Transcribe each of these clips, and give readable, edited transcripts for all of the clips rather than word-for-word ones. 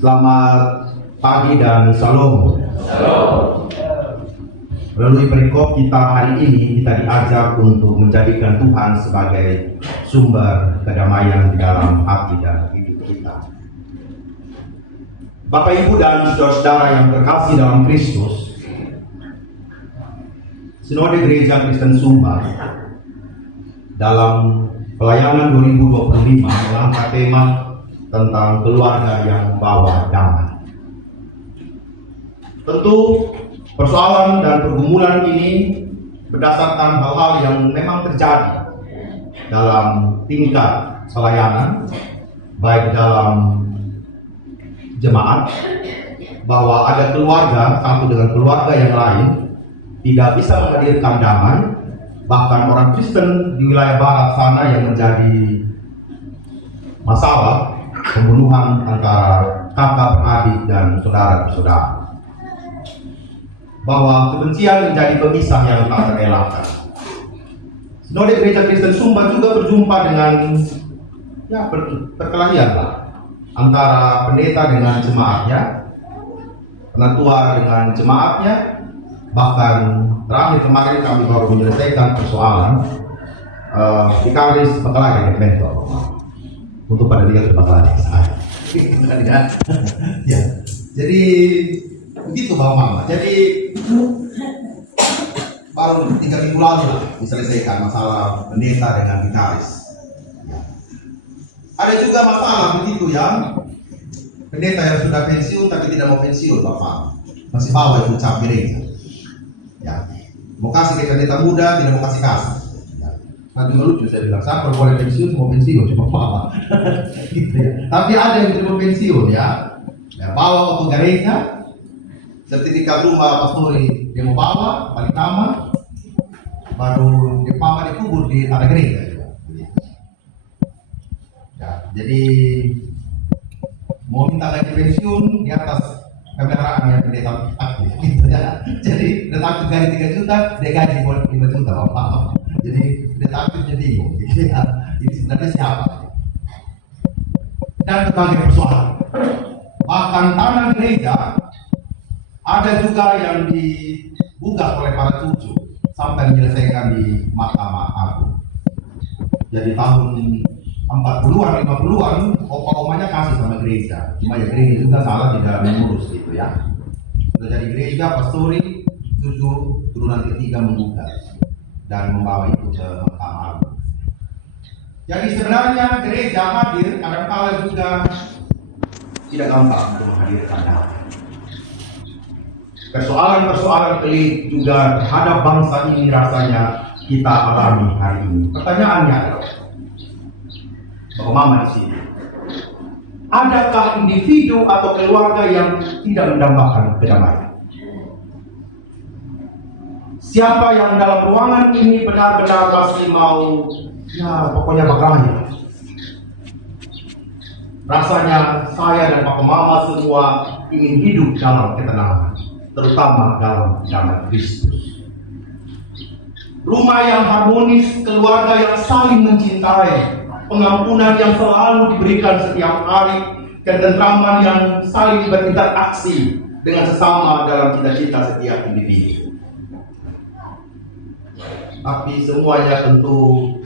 Selamat pagi dan salam. Melalui perikop kita hari ini, kita diajar untuk menjadikan Tuhan sebagai sumber kedamaian di dalam hati dan hidup kita. Bapak, Ibu, dan saudara-saudara yang terkasih dalam Kristus, Sinode Gereja Kristen Sumbar dalam pelayanan 2025 mengangkat tema tentang keluarga yang membawa damai. Tentu persoalan dan pergumulan ini berdasarkan hal-hal yang memang terjadi dalam tingkat pelayanan, baik dalam jemaat, bahwa ada keluarga satu dengan keluarga yang lain tidak bisa menghadirkan damai. Bahkan orang Kristen di wilayah barat sana yang menjadi masalah pembunuhan antara kakak beradik dan saudara bersaudara, bahwa kebencian menjadi pemisah yang tak terelakkan. Sinode Gereja Kristen Sumbar juga berjumpa dengan perkelahian antara pendeta dengan jemaatnya, penatua dengan jemaatnya. Bahkan terakhir kemarin kami baru menyelesaikan persoalan Vikaris Bengkelari dengan mentor untuk pada dia terbakaran saya. Ya, jadi begitu Bapak Mama. Jadi baru 3 minggu lalu lah diselesaikan masalah pendeta dengan vikaris. Ya. Ada juga masalah begitu ya, pendeta yang sudah pensiun tapi tidak mau pensiun Bapak, masih bawa itu cap gereja. Ya, mau kasih ke pendeta muda, tidak mau kasih. Ya. Nanti lucu saya bilang, saya boleh pensiun, mau pensiun cuma apa? Gitu ya. Tapi ada yang tidak mau pensiun ya. Ya, bawa untuk gereja, sertifikat rumah pastori dia mau bawa, balik nama, baru dia pama dikubur di tanah gereja. Ya, jadi mau minta lagi pensiun di atas pemeliharaan yang pendeta aktif gitu ya. Jadi pendeta aktif gaji 3 juta, dia gaji 5 juta Bapak. Jadi pendeta aktifnya bingung gitu ya. Ini sebenarnya siapa? Dan berbagai persoalan. Bahkan tanah gereja ada juga yang dibuka oleh para cucu sampai menyelesaikan di Mahkamah Agung. Jadi tahun 40-an, 50-an, opa-omanya kasih sama gereja. Cuma ya gereja juga salah tidak mengurus gitu ya. Sudah jadi gereja, pastori, cucu turunan ketiga menggugat dan membawa itu ke Mahkamah Agung. Jadi sebenarnya gereja hadir kadang-kala juga tidak gampang untuk menghadirkan damai. Persoalan-persoalan pelik juga terhadap bangsa ini rasanya kita alami hari ini. Pertanyaannya adalah, Bapak Mama di sini, adakah individu atau keluarga yang tidak mendambakan kedamaian? Siapa yang dalam ruangan ini benar-benar masih mau, ya pokoknya bakalnya. Rasanya saya dan Bapak Mama semua ingin hidup dalam ketenangan, terutama dalam damai Kristus. Rumah yang harmonis, keluarga yang saling mencintai, pengampunan yang selalu diberikan setiap hari, ketentraman yang saling berinteraksi dengan sesama dalam cita-cita setiap individu. Tapi semuanya tentu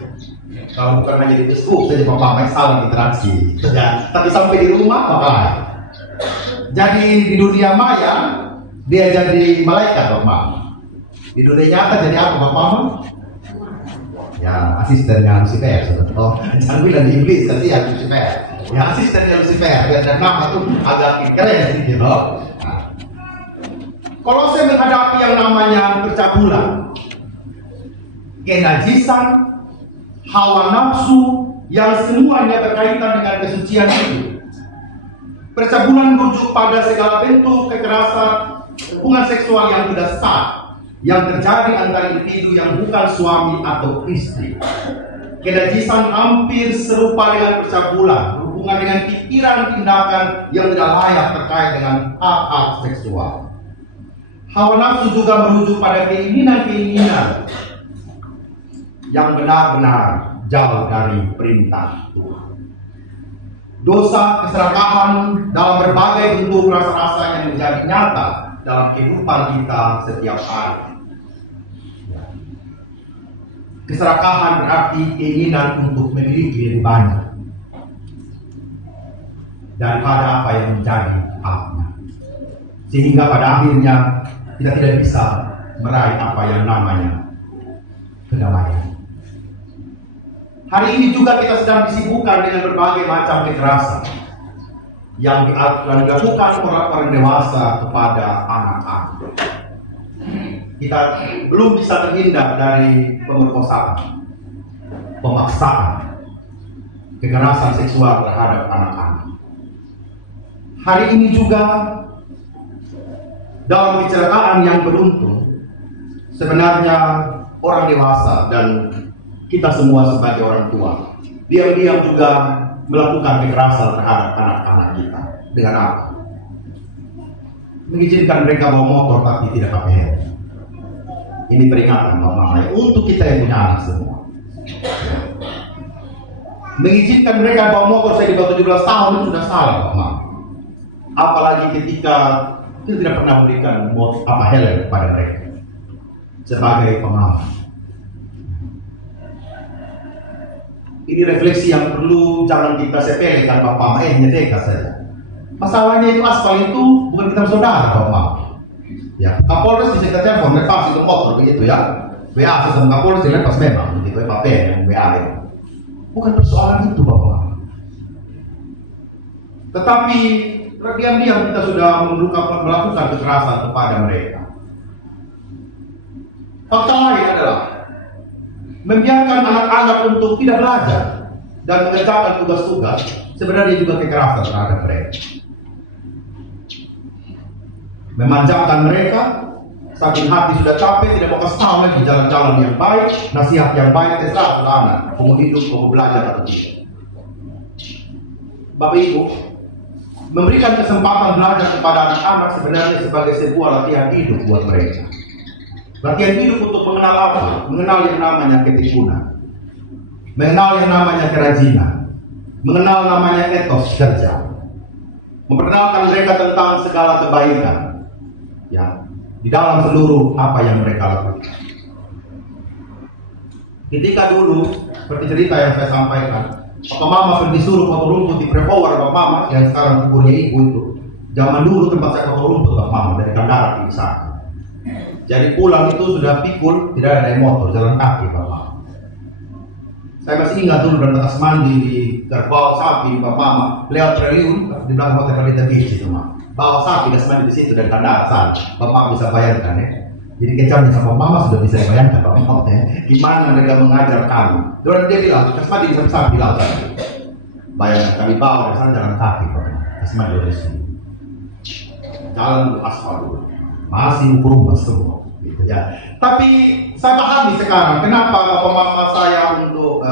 kalau bukan hanya di Facebook saja Bapak saling interaksi, ya. Tapi sampai di rumah Bapak. Jadi di dunia maya dia jadi malaikat Bapak. Di dunia nyata jadi apa Bapak? Ya, asistennya Lucifer. Oh, jangan bilang iblis, tapi ya Lucifer. Ya, asistennya Lucifer. Dan nama itu agak keren gitu. Nah. Kalau saya menghadapi yang namanya percabulan, kenajisan, hawa nafsu yang semuanya berkaitan dengan kesucian itu. Percabulan merujuk pada segala bentuk kekerasan, hubungan seksual yang tidak sah yang terjadi antara individu yang bukan suami atau istri. Kenajisan hampir serupa dengan percabulan, berhubungan dengan pikiran tindakan yang tidak layak terkait dengan hak-hak seksual. Hawa nafsu juga merujuk pada keinginan-keinginan yang benar-benar jauh dari perintah Tuhan. dosa, keserakahan dalam berbagai bentuk rasa-rasa yang menjadi nyata dalam kehidupan kita setiap hari. Keserakahan berarti keinginan untuk memiliki lebih banyak daripada apa yang menjadi haknya, sehingga pada akhirnya kita tidak bisa meraih apa yang namanya kedamaian. Hari ini juga kita sedang disibukkan dengan berbagai macam kekerasan yang dilakukan orang-orang dewasa kepada anak-anak. Kita belum bisa terhindar dari pemerkosaan, pemaksaan, kekerasan seksual terhadap anak-anak. Hari ini juga dalam kecelakaan yang beruntung, sebenarnya orang dewasa dan kita semua sebagai orang tua diam-diam juga melakukan kekerasan terhadap anak-anak kita. Dengan apa? Mengizinkan mereka bawa motor tapi tidak pakai helm. Ini peringatan Pak Mama untuk kita yang punya anak semua. Mengizinkan mereka bawa motor saya di bawah 17 tahun itu sudah salah Pak Mama. Apalagi ketika kita tidak pernah memberikan helm kepada mereka sebagai pengalaman. Ini refleksi yang perlu jangan kita sepelekan Bapak Mama, nyedeka saja. Masalahnya itu aspal itu bukan kita saudara Bapak Mama. Ya, Kapolres bisa kita telepon, lepas itu motor begitu ya. WA sama Kapolres dilepas memang, begitu Pak yang WA itu. Bukan persoalan itu Bapak Mama. Tetapi diam-diam kita sudah melakukan kekerasan kepada mereka. Fakta lain adalah membiarkan anak-anak untuk tidak belajar dan mengerjakan tugas-tugas sebenarnya juga kekerasan terhadap mereka. Memanjakan mereka, saking hati sudah capek, tidak mau kasih tahu lagi jalan-jalan yang baik, nasihat yang baik, terserah anak, mau hidup, mau belajar atau tidak. Bapak Ibu, memberikan kesempatan belajar kepada anak-anak sebenarnya sebagai sebuah latihan hidup buat mereka. Latihan hidup untuk mengenal apa? Mengenal yang namanya ketekunan, mengenal yang namanya kerajinan, mengenal namanya etos kerja, memperkenalkan mereka tentang segala kebaikan ya di dalam seluruh apa yang mereka lakukan. Ketika dulu seperti cerita yang saya sampaikan, Bapak Mama disuruh potong rumput di Prepower Bapak Mama yang sekarang kuburnya ibu itu. Zaman dulu tempat saya potong rumput Bapak Mama dari Kandara di sana. Jadi pulang itu sudah pikul, tidak ada motor, jalan kaki Bapak. Saya masih ingat dulu berangkat mandi di Kerbau Sapi Bapak Mama, lewat triliun di belakang hotel Kalita Beach itu Mama. Bawa sapi dan mandi di situ dari Kandara sana. Bapak bisa bayangkan ya. Jadi kencangnya sama Mama sudah bisa dibayangkan Bapak Mama ya. Gimana mereka mengajar kami. Terus dia bilang, kasmadi di sapi laut tadi. Bayangkan kami bawa dari sana jalan kaki Bapak. Kasmadi dari sini. Jalan aspal dulu. Masih ukur semua gitu ya. Tapi saya pahami sekarang kenapa Bapak Mama saya untuk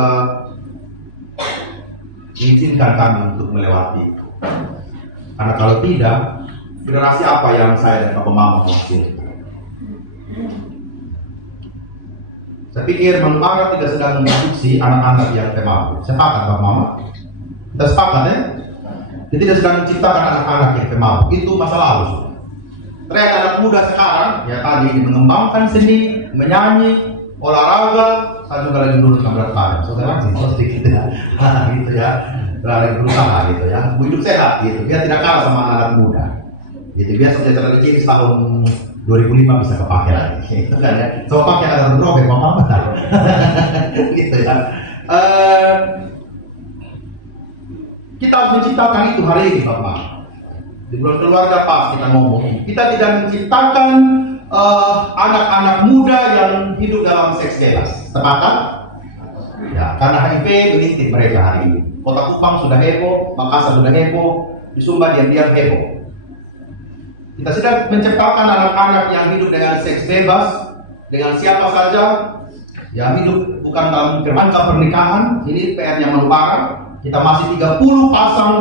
mengizinkan kami untuk melewati itu. Karena kalau tidak, generasi apa yang saya dan Bapak Mama menghasilkan? Saya pikir Manfaat tidak sedang memproduksi anak-anak yang pemabuk. Sepakat Bapak Mama? Kita sepakat ya? Dia tidak sedang menciptakan anak-anak yang pemabuk. Itu masa lalu. Ternyata anak muda sekarang ya tadi mengembangkan seni, menyanyi, olahraga. Saya juga lagi dulu dengan berat badan. Saudara sih sedikit ya, gitu ya. Lagi berusaha gitu ya. Hidup sehat gitu. Dia tidak kalah sama anak muda. Gitu biasa dia terlalu kecil tahun 2005 bisa kepake lagi. Gitu kan ya. So pakai ada berobek Bapak Mama. Gitu ya. Kita harus menciptakan itu hari ini Bapak. Di bulan keluarga pas kita ngomong, kita tidak menciptakan anak-anak muda yang hidup dalam seks bebas. Sepakat? Ya, karena HIV mengintik mereka hari ini. Kota Kupang sudah heboh, Makassar sudah heboh, di Sumba diam-diam heboh. Kita sedang menciptakan anak-anak yang hidup dengan seks bebas, dengan siapa saja, yang hidup bukan dalam kerangka pernikahan. Ini PR yang melupakan. Kita masih 30 pasang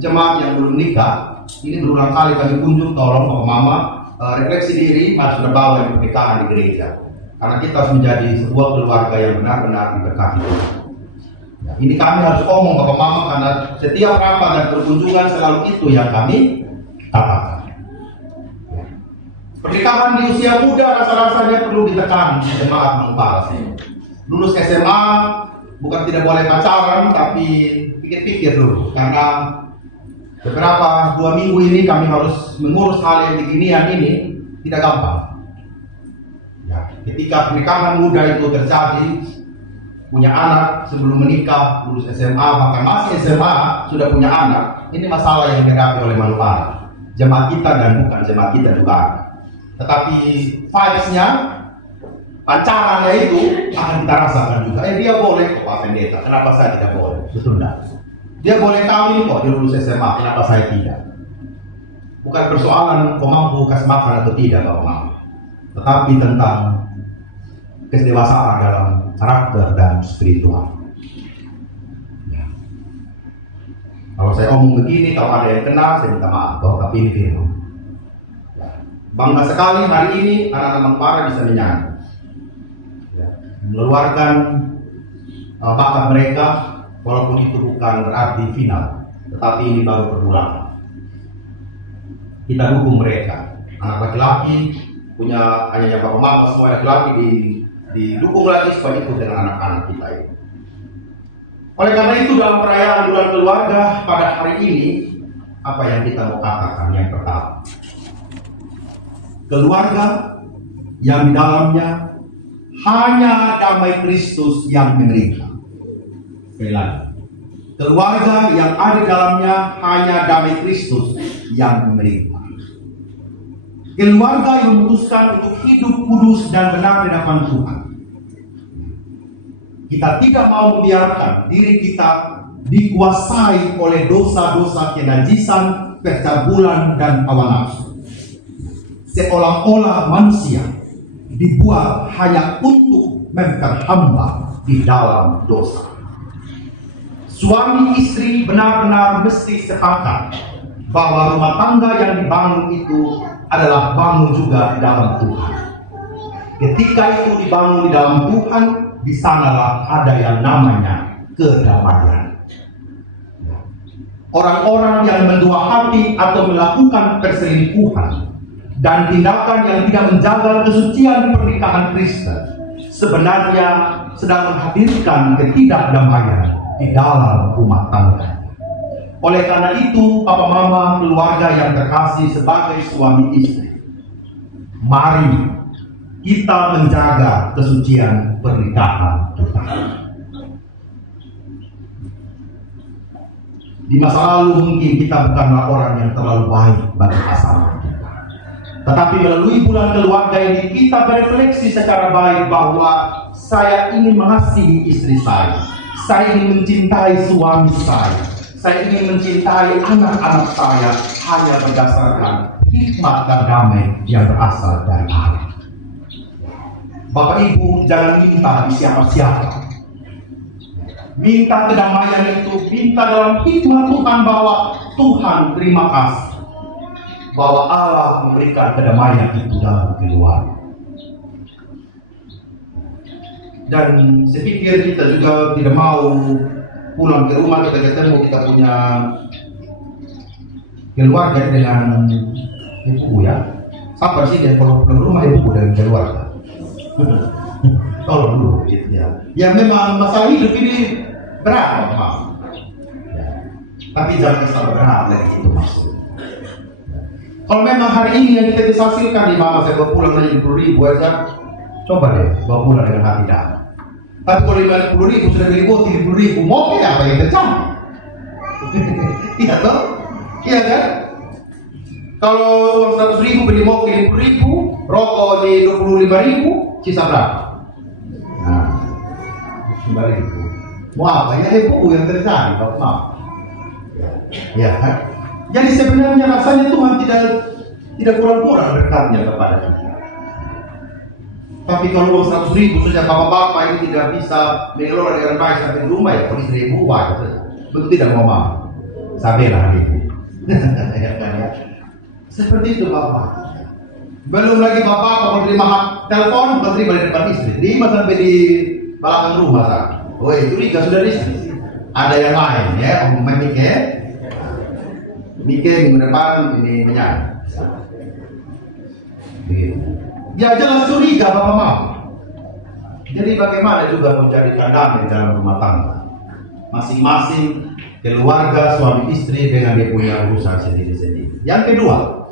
jemaat yang belum nikah. Ini berulang kali kami kunjung, tolong Bapak Mama refleksi diri, harus sudah bawa yang pernikahan di gereja. Karena kita harus menjadi sebuah keluarga yang benar-benar diberkati. Ya. Ini kami harus omong Bapak Mama, karena setiap rapat dan perkunjungan selalu itu yang kami katakan. Pernikahan di usia muda rasa-rasanya perlu ditekan jemaat mengparas. Lulus SMA bukan tidak boleh pacaran, tapi pikir-pikir dulu, karena beberapa 2 minggu ini kami harus mengurus hal yang beginian ini tidak gampang. Ya, ketika pernikahan muda itu terjadi, punya anak sebelum menikah, lulus SMA, bahkan masih SMA sudah punya anak, ini masalah yang dihadapi oleh Manupara, jemaat kita dan bukan jemaat kita juga. Tetapi vibes-nya, pancarannya itu akan kita rasakan juga. Dia boleh kok Pak Pendeta, kenapa saya tidak boleh? Betul enggak? Dia boleh kawin kok, dia lulus SMA, kenapa saya tidak? Bukan persoalan kau mampu kasih makan atau tidak, Bapak Mama, tetapi tentang kedewasaan dalam karakter dan spiritual. Ya. Kalau saya omong begini, kalau ada yang kena, saya minta maaf, tapi ini firman. Ya. Bangga sekali hari ini anak-anak Manupara bisa menyanyi, ya. Mengeluarkan bakat mereka, walaupun itu bukan berarti final, tetapi ini baru permulaan. Kita dukung mereka. Anak laki-laki punya hanya Bapak Mama, semua laki-laki didukung lagi supaya ikut dengan anak-anak kita ini. Oleh karena itu dalam perayaan bulan keluarga pada hari ini, apa yang kita mau katakan? Yang pertama, keluarga yang di dalamnya hanya damai Kristus yang menerima. Sekali lagi, keluarga yang ada di dalamnya hanya damai Kristus yang menerima. Keluarga yang memutuskan untuk hidup kudus dan benar di hadapan Tuhan. Kita tidak mau membiarkan diri kita dikuasai oleh dosa-dosa kenajisan, percabulan, dan hawa nafsu. Seolah-olah manusia dibuat hanya untuk memperhamba di dalam dosa. Suami istri benar-benar mesti sepakat bahwa rumah tangga yang dibangun itu adalah bangun juga di dalam Tuhan. Ketika itu dibangun di dalam Tuhan, di sanalah ada yang namanya kedamaian. Orang-orang yang mendua hati atau melakukan perselingkuhan dan tindakan yang tidak menjaga kesucian pernikahan Kristen sebenarnya sedang menghadirkan ketidakdamaian di dalam rumah tangga. Oleh karena itu, Papa Mama, keluarga yang terkasih sebagai suami istri, mari kita menjaga kesucian pernikahan kita. Di masa lalu mungkin kita bukanlah orang yang terlalu baik bagi pasangan kita, tetapi melalui bulan keluarga ini kita berefleksi secara baik bahwa saya ingin mengasihi istri saya ingin mencintai suami saya ingin mencintai anak-anak saya hanya berdasarkan hikmat dan damai yang berasal dari Allah. Bapak Ibu, jangan minta di siapa-siapa. Minta kedamaian itu, minta dalam hikmat Tuhan, bahwa Tuhan terima kasih bahwa Allah memberikan kedamaian itu dalam keluarga. Dan saya pikir kita juga tidak mau pulang ke rumah kita ketemu kita punya keluarga dengan ibu ya. Apa sih dia kalau pulang rumah ibu dengan keluarga? Tolong dulu gitu ya. Ya memang masalah hidup ini berat, Pak. Ya. Tapi jangan selalu berat lagi itu maksudnya. Kalau memang hari ini yang kita bisa hasilkan di mama saya bawa pulang dengan 10.000 aja, coba deh bawa pulang dengan hati damai. Tapi kalau 50.000 sudah beli boti 70.000, mau apa yang terjadi? Iya toh? Iya kan? Kalau uang 100.000 beli mobil 50.000, rokok di 25.000, sisa berapa? Nah, 5.000. Mau apa ya ibu yang terjadi, Bapak Maaf? Ya kan? Jadi sebenarnya rasanya Tuhan tidak kurang-kurang berkatnya kepada kita. Tapi kalau uang 100.000 saja bapak-bapak ini tidak bisa mengelola dengan baik sampai di rumah, ya kalau 1.000 wajar. Betul tidak mama? Sabarlah ibu. Ya kan ya. Seperti itu bapak. Belum lagi bapak kalau terima telepon, terima di depan istri, terima sampai di belakang rumah. Woi, curiga sudah istri. Ada yang lain ya, Om Mike. Mike minggu depan ini menyanyi. Ya jelas curiga Bapak Mama. Jadi bagaimana juga menjadikan damai dalam rumah tangga? Masing-masing keluarga, suami istri dengan dia punya urusan sendiri-sendiri. Yang kedua,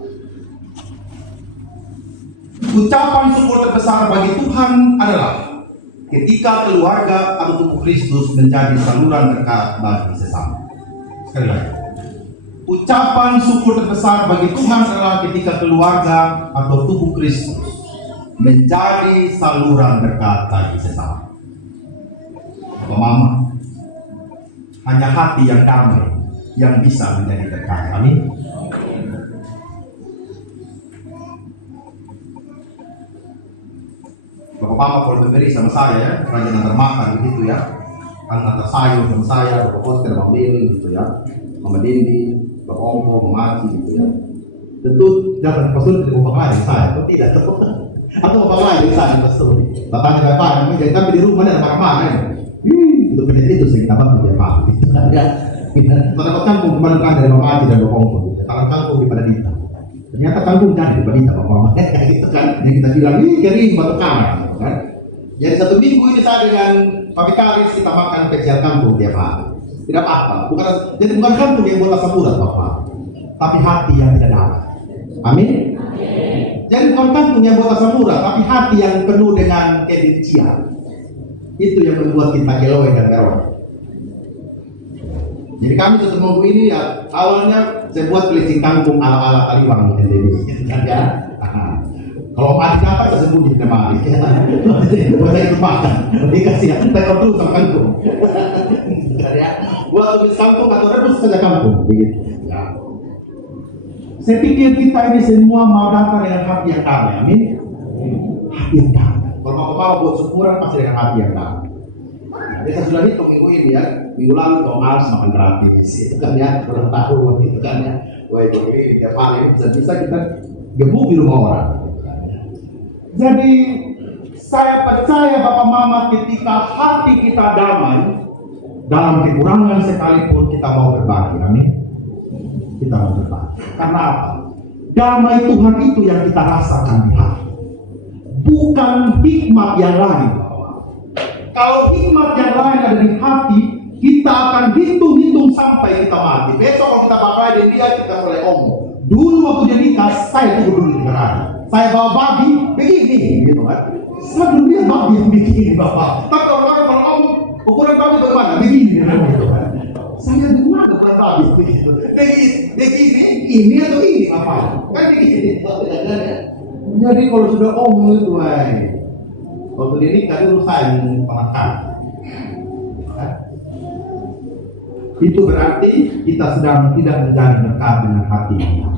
ucapan syukur terbesar bagi Tuhan adalah ketika keluarga atau tubuh Kristus menjadi saluran berkat bagi sesama. Sekali lagi, ucapan syukur terbesar bagi Tuhan adalah ketika keluarga atau tubuh Kristus menjadi saluran berkat bagi sesama. Bapak Mama, hanya hati yang damai yang bisa menjadi berkat. Amin. Bapak Mama kalau memberi sama saya ya, rajin antar makan begitu ya, antar sayur sama saya, Bapak Oscar, Bapak Billy gitu ya, Mama Dindi, Bapak Ongko, Mama Aci gitu ya. Tentu jangan pastor tidak Bapak lain saya, atau tidak atau Bapak lain saya pastor. Bapaknya Bapak, jadi kami di rumah ada marah-marah ya. Itu benar itu sering tambah dia Pak. Ya, pada kampung kemarin kan dari Mama Aci dan Bapak Ongko, tangan kampung di Padadita. Ternyata kampung jadi di Padadita Bapak Mama. Itu kan yang kita bilang ini kering batu kamar. Kan? Jadi satu minggu ini saya dengan Pak Vikaris kita makan spesial kampung tiap hari. Tidak apa-apa. Jadi bukan kampung yang buat asam urat Bapak, tapi hati yang tidak damai. Amin. Jadi bukan kampung yang buat asam urat, tapi hati yang penuh dengan kebencian. Itu yang membuat kita keloe dan merah. Jadi kami satu minggu ini ya awalnya saya buat pelicin kampung ala-ala Kaliwang gitu kan ya. Kalau mati dapat saya sembunyi nama Ali. Buat saya itu makan. Dikasih ya, saya terus sama kampung. Buat tulis kampung atau rebus saja kampung. Begitu. Ya. Saya pikir kita ini semua mau datang dengan hati yang damai. Amin. Hati yang damai. Kalau Bapak-Bapak buat syukuran pasti dengan hati yang damai. Jadi saya sudah hitung minggu ini ya. Minggu lalu Thomas makan gratis. Itu kan ya, kurang tahu gitu kan ya. Wah ini tiap hari bisa kita gemuk di rumah orang. Jadi saya percaya Bapak Mama ketika hati kita damai, dalam kekurangan sekalipun kita mau berbagi, amin. Kita mau berbagi. Karena apa? Damai Tuhan itu yang kita rasakan di hati, bukan hikmat yang lain. Kalau hikmat yang lain ada di hati, kita akan hitung-hitung sampai kita mati. Besok kalau kita bakal dan dia kita mulai omong. Dulu waktu dia nikah, saya tunggu dulu 3 hari. Saya bawa babi begini, gitu kan? Saya belum lihat babi yang begini Bapak. Tapi orang-orang kalau om ukuran babi bagaimana? Begini, gitu kan? Saya dengar ukuran babi begitu. Begini, ini atau ini apa? Kan begini. Jadi kalau sudah om itu, waktu dia nikah dulu saya mengatakan, itu berarti kita sedang tidak menjadi dekat dengan hati kita.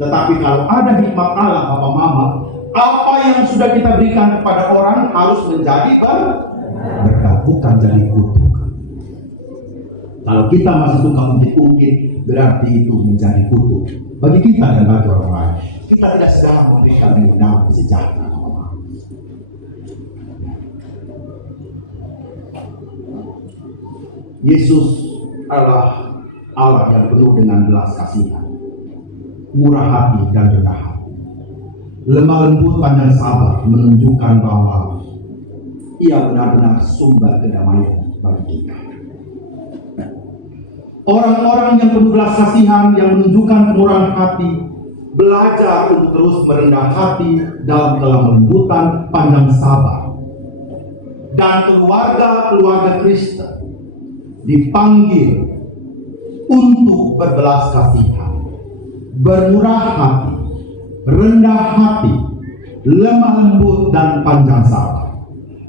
Tetapi kalau ada hikmat Allah Bapak Mama, apa yang sudah kita berikan kepada orang harus menjadi berkat, bukan jadi kutukan. Kalau kita masih suka ungkit-ungkit, berarti itu menjadi kutuk bagi kita dan bagi orang lain. Kita tidak sedang memberikan damai sejahtera Bapak Mama. Yesus adalah Allah yang penuh dengan belas kasihan, murah hati dan rendah hati, lemah lembut panjang sabar, menunjukkan bahwa ia benar-benar sumber kedamaian bagi kita. Orang-orang yang penuh belas kasihan, yang menunjukkan kemurahan hati, belajar untuk terus merendah hati dalam kelembutan panjang sabar. Dan keluarga Kristen dipanggil untuk berbelas kasihan, bermurah hati, rendah hati, lemah lembut dan panjang sabar.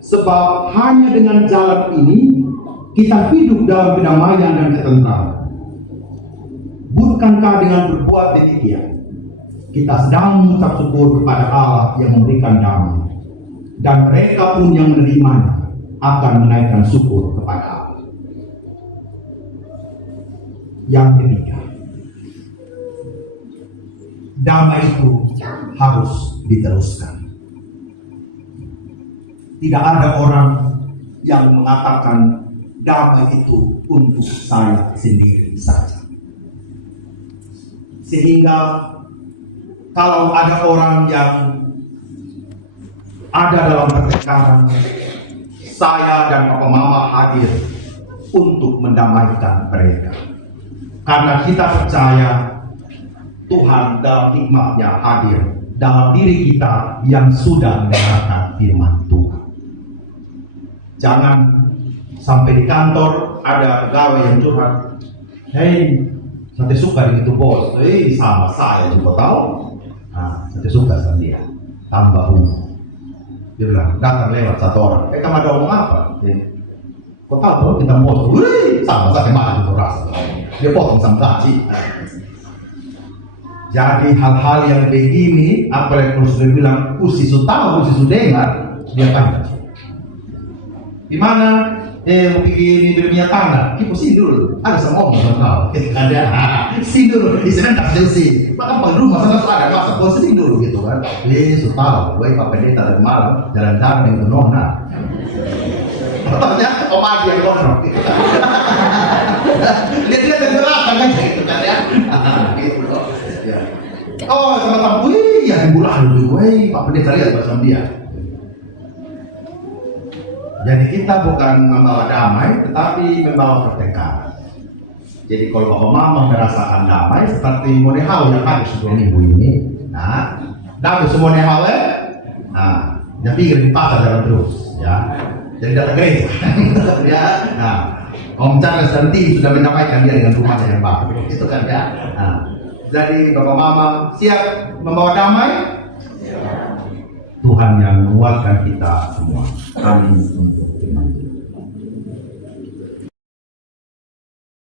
Sebab hanya dengan jalan ini kita hidup dalam kedamaian dan ketentraman. Bukankah dengan berbuat demikian kita sedang mengucap syukur kepada Allah yang memberikan damai, dan mereka pun yang menerimanya akan menaikkan syukur kepada Allah. Yang ketiga, damai itu harus diteruskan. Tidak ada orang yang mengatakan damai itu untuk saya sendiri saja. Sehingga kalau ada orang yang ada dalam pertengkaran, saya dan Papa Mama hadir untuk mendamaikan mereka. Karena kita percaya Tuhan dalam hikmat-Nya hadir dalam diri kita yang sudah mendengarkan firman Tuhan. Jangan sampai di kantor ada pegawai yang curhat, "Hei, saya suka dengan itu bos, sama saya juga tahu." Saya suka sama dia, tambah umur. Dia bilang, datang lewat satu orang, kamu ada omong apa? Kau tahu kalau kita bos, sama saya marah juga rasa. Dia potong sama gaji. Jadi hal-hal yang begini, apa yang harus dia bilang, usisu tahu, usisu dengar, dia tanya. Di mana? Mau begini punya tanah, kita sini dulu. Ada sama omong sama kau. Ada, sini dulu. Istilahnya tak sini. Maka pada rumah sana ada masa kau sini dulu gitu kan. Sudah tahu, gue Pak Pendeta dari malam jalan-jalan dengan nona. Katanya Om Adi yang kono. Lihat-lihat yang gerakan kan gitu kan ya. Gitu loh. Oh, sama wih, ya bulan dulu, Pak Pendeta lihat bersama dia. Jadi kita bukan membawa damai, tetapi membawa pertengkaran. Jadi kalau Bapak Mama merasakan damai, seperti Monehau yang ada sebelum minggu ini, damai semua Monehau dia pikir di pasar jalan terus, ya. Jadi datang gereja, ya. Om Charles dan Tim sudah mendamaikan dia dengan rumahnya yang baru, itu kan ya. Jadi Bapak Mama siap membawa damai. Tuhan yang menguatkan kita semua. Amin.